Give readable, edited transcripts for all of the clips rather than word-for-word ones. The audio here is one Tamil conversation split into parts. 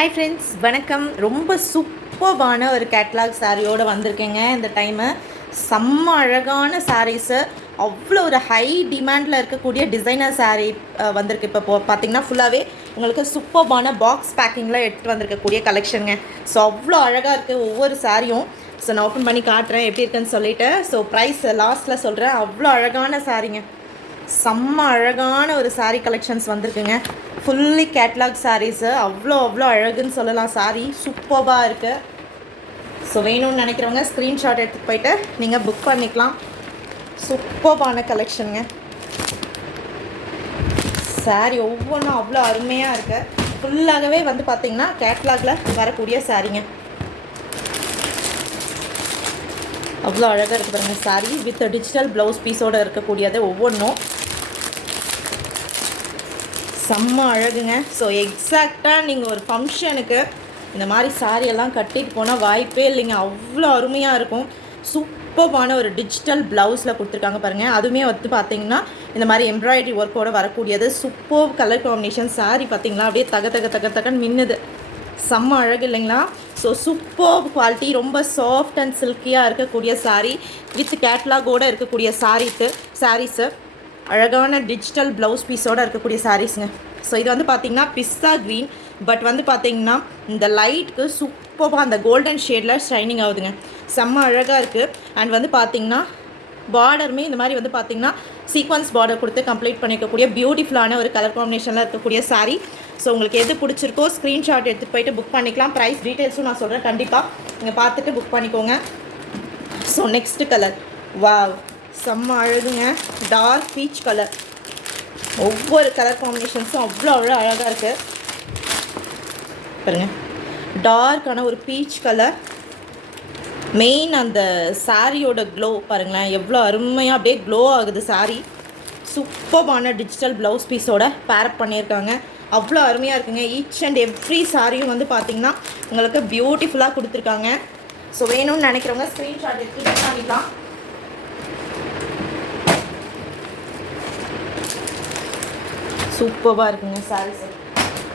ஹாய் ஃப்ரெண்ட்ஸ், வணக்கம். ரொம்ப சூப்பர்பான ஒரு கேட்லாக் சாரியோடு வந்திருக்கேங்க. இந்த டைமு செம்ம அழகான சாரீஸு, அவ்வளோ ஒரு ஹை டிமாண்டில் இருக்கக்கூடிய டிசைனர் சாரீ வந்திருக்கு. இப்போ பார்த்திங்கன்னா ஃபுல்லாகவே உங்களுக்கு சூப்பர்பான பாக்ஸ் பேக்கிங்கில் எடுத்துகிட்டு வந்திருக்கக்கூடிய கலெக்ஷனுங்க. ஸோ அவ்வளோ அழகாக இருக்குது ஒவ்வொரு சாரியும். ஸோ நான் ஓப்பன் பண்ணி காட்டுறேன் எப்படி இருக்குன்னு சொல்லிவிட்டு. ஸோ ப்ரைஸ் லாஸ்ட்டில் சொல்கிறேன். அவ்வளோ அழகான சாரீங்க, செம்ம அழகான ஒரு சாரீ கலெக்ஷன்ஸ் வந்திருக்குங்க. ஃபுல்லி கேட்லாக் சாரீஸு, அவ்வளோ அழகுன்னு சொல்லலாம். சாரீ சூப்பராக இருக்குது. ஸோ வேணும்னு நினைக்கிறவங்க ஸ்க்ரீன்ஷாட் எடுத்துகிட்டு போயிட்டு நீங்கள் புக் பண்ணிக்கலாம். சூப்பரான கலெக்ஷனுங்க. சாரீ ஒவ்வொன்றும் அவ்வளோ அருமையாக இருக்குது. ஃபுல்லாகவே வந்து பார்த்திங்கன்னா கேட்லாகில் வரக்கூடிய சாரீங்க. அவ்வளோ அழகாக இருக்குது பாருங்கள். சாரீ வித் டிஜிட்டல் ப்ளவுஸ் பீஸோடு இருக்கக்கூடியது ஒவ்வொன்றும் செம்ம அழகுங்க. ஸோ எக்ஸாக்டாக நீங்கள் ஒரு ஃபங்க்ஷனுக்கு இந்த மாதிரி சாரியெல்லாம் கட்டிட்டு போனால் வாய்ப்பே இல்லைங்க. அவ்வளோ அருமையாக இருக்கும். சூப்பரான ஒரு டிஜிட்டல் ப்ளவுஸில் கொடுத்துருக்காங்க பாருங்கள். அதுவுமே வந்து பார்த்திங்கன்னா இந்த மாதிரி எம்ப்ராய்டரி ஒர்க்கோடு வரக்கூடியது. Super colour combination. சாரீ பார்த்திங்களா அப்படியே தகன்னு மின்னுது. செம்ம அழகு இல்லைங்களா? ஸோ சூப்பர் குவாலிட்டி, ரொம்ப சாஃப்ட் அண்ட் சில்கியாக இருக்கக்கூடிய சாரீ வித் கேட்லாகோடு இருக்கக்கூடிய சாரீஸு அழகான டிஜிட்டல் ப்ளவுஸ் பீஸோடு இருக்கக்கூடிய சாரீஸுங்க. ஸோ இது வந்து பார்த்திங்கன்னா பிஸ்தா க்ரீன், பட் வந்து பார்த்திங்கன்னா இந்த லைட்டுக்கு சூப்பராக அந்த கோல்டன் ஷேடில் ஷைனிங் ஆகுதுங்க. செம்ம அழகாக இருக்குது. அண்ட் வந்து பார்த்திங்கன்னா பார்டருமே இந்த மாதிரி வந்து பார்த்திங்கன்னா சீக்வன்ஸ் பார்டர் கொடுத்து கம்ப்ளீட் பண்ணிக்கக்கூடிய பியூட்டிஃபுல்லான ஒரு கலர் காம்பினேஷனில் இருக்கக்கூடிய சாரீ. ஸோ உங்களுக்கு எது பிடிச்சிருக்கோ ஸ்க்ரீன்ஷாட் எடுத்துகிட்டு போயிட்டு புக் பண்ணிக்கலாம். ப்ரைஸ் டீட்டெயில்ஸும் நான் சொல்கிறேன், கண்டிப்பாக நீங்கள் பார்த்துட்டு புக் பண்ணிக்கோங்க. ஸோ நெக்ஸ்ட் கலர், வாவ், செம்ம அழகுங்க. Dark peach colour. ஒவ்வொரு கலர் காம்பினேஷன்ஸும் அவ்வளோ அழகாக இருக்குது பாருங்கள். டார்க்கான ஒரு பீச் கலர். மெயின் அந்த சாரியோட க்ளோ பாருங்களேன், எவ்வளோ அருமையாக அப்படியே க்ளோ ஆகுது சாரீ. சூப்பரான டிஜிட்டல் ப்ளவுஸ் பீஸோட பேரப் பண்ணியிருக்காங்க. அவ்வளோ அருமையாக இருக்குங்க. ஈச் அண்ட் எவ்ரி சாரியும் வந்து பார்த்திங்கன்னா உங்களுக்கு பியூட்டிஃபுல்லாக கொடுத்துருக்காங்க. ஸோ வேணும்னு நினைக்கிறவங்க ஸ்க்ரீன்ஷாட் எடுத்து பண்ணிக்கலாம். சூப்பராக இருக்குங்க சாரீஸ்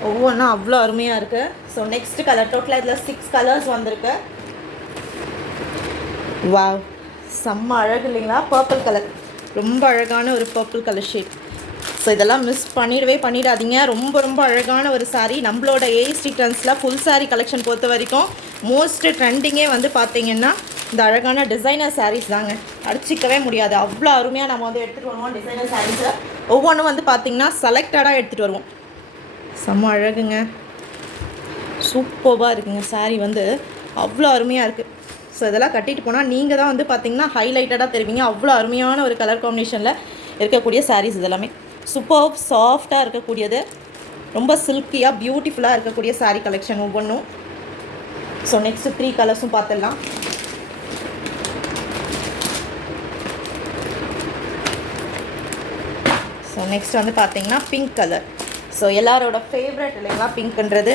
ஒவ்வொன்றும் அவ்வளோ அருமையாக இருக்குது. ஸோ நெக்ஸ்ட் கலர், டோட்டலாக இதில் 6 கலர்ஸ் வந்திருக்கு. வாவ், செம்ம அழகு இல்லைங்களா? பர்பிள் கலர், ரொம்ப அழகான ஒரு பர்பிள் கலர் ஷேட். ஸோ இதெல்லாம் மிஸ் பண்ணிடாதீங்க. ரொம்ப அழகான ஒரு சாரீ. நம்மளோட ஏஎஸ்டி ட்ரெண்ட்ஸில் ஃபுல் சாரீ கலெக்ஷன் பொறுத்த வரைக்கும் மோஸ்ட் ட்ரெண்டிங்கே வந்து பார்த்திங்கன்னா இந்த அழகான டிசைனர் சாரீஸ் தாங்க. அடிச்சிக்கவே முடியாது. அவ்வளோ அருமையாக நம்ம வந்து எடுத்துகிட்டு வருவோம் டிசைனர் சாரீஸை. ஒவ்வொன்றும் வந்து பார்த்திங்கன்னா செலக்டடாக எடுத்துகிட்டு வருவோம். செம்ம அழகுங்க, சூப்பராக இருக்குங்க. சாரீ வந்து அவ்வளோ அருமையாக இருக்குது. ஸோ இதெல்லாம் கட்டிட்டு போனால் நீங்கள் தான் வந்து பார்த்திங்கன்னா ஹைலைட்டடாக தெரிவிங்க. அவ்வளோ அருமையான ஒரு கலர் காம்பினேஷனில் இருக்கக்கூடிய சாரீஸ் இதெல்லாமே சூப்பர் சாஃப்டாக இருக்கக்கூடியது. ரொம்ப சில்கியாக பியூட்டிஃபுல்லாக இருக்கக்கூடிய சாரீ கலெக்ஷன் ஒவ்வொன்றும். ஸோ நெக்ஸ்ட் 3 கலர்ஸும் பார்த்துடலாம். ஸோ நெக்ஸ்ட் வந்து பார்த்திங்கன்னா பிங்க் கலர். ஸோ எல்லாரோட ஃபேவரட் இல்லைங்களா பிங்க்ன்றது.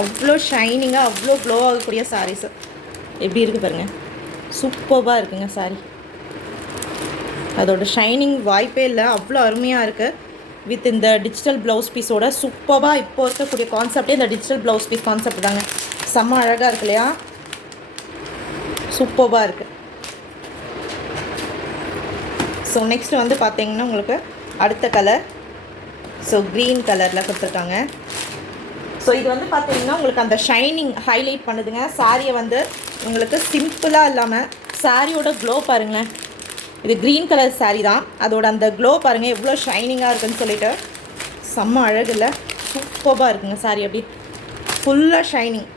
அவ்வளோ ஷைனிங்காக அவ்வளோ க்ளோ ஆகக்கூடிய சாரீஸு எப்படி இருக்குது பாருங்கள். சூப்பராக இருக்குங்க சாரீ. அதோட ஷைனிங் வாய்ப்பே இல்லை, அவ்வளோ அருமையாக இருக்குது. வித் இந்த டிஜிட்டல் ப்ளவுஸ் பீஸோட சூப்பராக இப்போ இருக்கக்கூடிய கான்செப்டே இந்த டிஜிட்டல் ப்ளவுஸ் பீஸ் கான்செப்ட் தாங்க. செம்ம அழகாக இருக்கு இல்லையா? சூப்பராக இருக்குது. ஸோ நெக்ஸ்ட் வந்து பார்த்திங்கன்னா உங்களுக்கு அடுத்த கலர், ஸோ க்ரீன் கலரில் கொடுத்துருக்காங்க. ஸோ இது வந்து பார்த்திங்கன்னா உங்களுக்கு அந்த ஷைனிங் ஹைலைட் பண்ணுதுங்க. சாரியை வந்து உங்களுக்கு சிம்பிளாக இல்லாமல் சாரியோட க்ளோ பாருங்களேன். இது க்ரீன் கலர் சாரீ தான், அதோட அந்த க்ளோ பாருங்கள் எவ்வளோ ஷைனிங்காக இருக்குதுன்னு சொல்லிட்டு. செம்ம அழகு இல்லை? சூப்பராக இருக்குங்க சாரீ. அப்படி ஃபுல்லாக ஷைனிங்,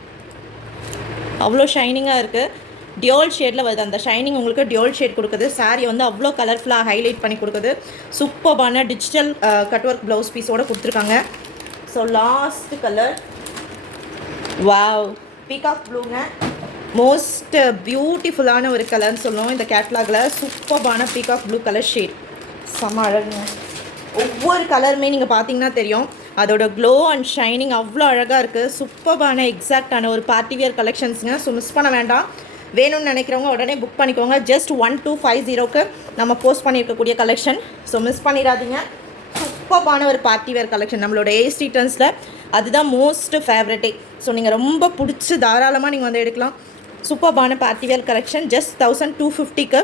அவ்வளோ ஷைனிங்காக இருக்குது. டியோல் ஷேடில் வருது அந்த ஷைனிங். உங்களுக்கு டியோல் ஷேட் கொடுக்குது. சாரீ வந்து அவ்வளோ கலர்ஃபுல்லாக ஹைலைட் பண்ணி கொடுக்குது. சூப்பரான டிஜிட்டல் கட் ஒர்க் ப்ளவுஸ் பீஸோடு கொடுத்துருக்காங்க. So last colour, wow, peacock ப்ளூங்க. மோஸ்ட் பியூட்டிஃபுல்லான ஒரு கலர்னு சொல்லுவோம் இந்த கேட்லாகில். சூப்பரான பீகாக் ப்ளூ கலர் ஷேட். செம்ம அழகுங்க. ஒவ்வொரு கலருமே நீங்கள் பார்த்தீங்கன்னா தெரியும் அதோட க்ளோ அண்ட் ஷைனிங் அவ்வளோ அழகாக இருக்குது. சூப்பரான எக்ஸாக்டான ஒரு பார்ட்டி வியர் கலெக்ஷன்ஸுங்க. ஸோ மிஸ் பண்ண வேண்டாம். வேணும்னு நினைக்கிறவங்க உடனே புக் பண்ணிக்கோங்க. ஜஸ்ட் 1250க்கு நம்ம போஸ்ட் பண்ணியிருக்கக்கூடிய கலெக்ஷன். ஸோ மிஸ் பண்ணிடாதீங்க. சூப்பரான ஒரு பார்ட்டி வேர் கலெக்ஷன் நம்மளோட ஏஸ்டி ட்ரெண்ட்ஸில் அதுதான் மோஸ்ட் ஃபேவரட்டே. ஸோ நீங்கள் ரொம்ப பிடிச்சி தாராளமாக நீங்கள் வந்து எடுக்கலாம். சூப்பரான பார்ட்டி வேர் கலெக்ஷன் ஜஸ்ட் 1250க்கு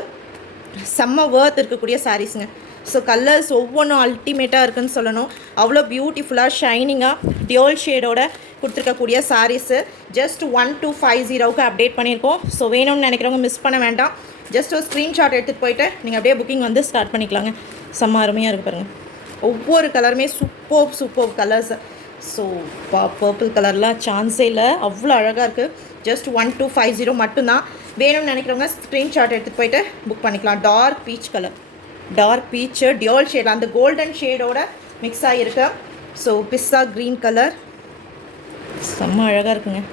செம்ம ஒர்த் இருக்கக்கூடிய சாரீஸுங்க. ஸோ கலர்ஸ் ஒவ்வொன்றும் அல்டிமேட்டாக இருக்குதுன்னு சொல்லணும். அவ்வளோ பியூட்டிஃபுல்லாக ஷைனிங்காக டியோல் ஷேடோட கொடுத்துருக்கக்கூடிய சாரீஸு ஜஸ்ட் 1250க்கு அப்டேட் பண்ணியிருக்கோம். ஸோ வேணும்னு நினைக்கிறவங்க மிஸ் பண்ண வேண்டாம். ஜஸ்ட் ஒரு ஸ்க்ரீன்ஷாட் எடுத்துகிட்டு போயிட்டு நீங்கள் அப்படியே புக்கிங் வந்து ஸ்டார்ட் பண்ணிக்கலாங்க. செம்ம அருமையாக இருக்குது பாருங்கள். ஒவ்வொரு கலருமே சூப்பர் கலர்ஸ். ஸோ பர்பிள் கலர்லாம் சான்ஸே இல்லை, அவ்வளோ அழகாக இருக்குது. ஜஸ்ட் 1250 மட்டும்தான். வேணும்னு நினைக்கிறவங்க ஸ்க்ரீன்ஷாட் எடுத்துகிட்டு போயிட்டு புக் பண்ணிக்கலாம். Dark peach colour, dark peach டியோல் ஷேட் அந்த கோல்டன் ஷேடோட மிக்ஸ் ஆகிருக்கு. ஸோ பிஸ்ஸா க்ரீன் கலர் செம்ம அழகாக இருக்குங்க.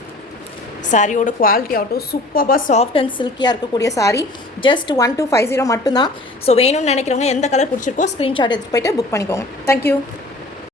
சாரியோட குவாலிட்டி ஆகட்டும் சூப்பராக சாஃப்ட் அண்ட் சில்கியாக இருக்கக்கூடிய சாரீ ஜஸ்ட் 1250 மட்டும்தான். ஸோ வேணும்னு நினைக்கிறவங்க எந்த கலர் பிடிச்சிருக்கோ ஸ்க்ரீன்ஷாட் எடுத்துகிட்டு போயிட்டு புக் பண்ணிக்கோங்க. தேங்க்யூ.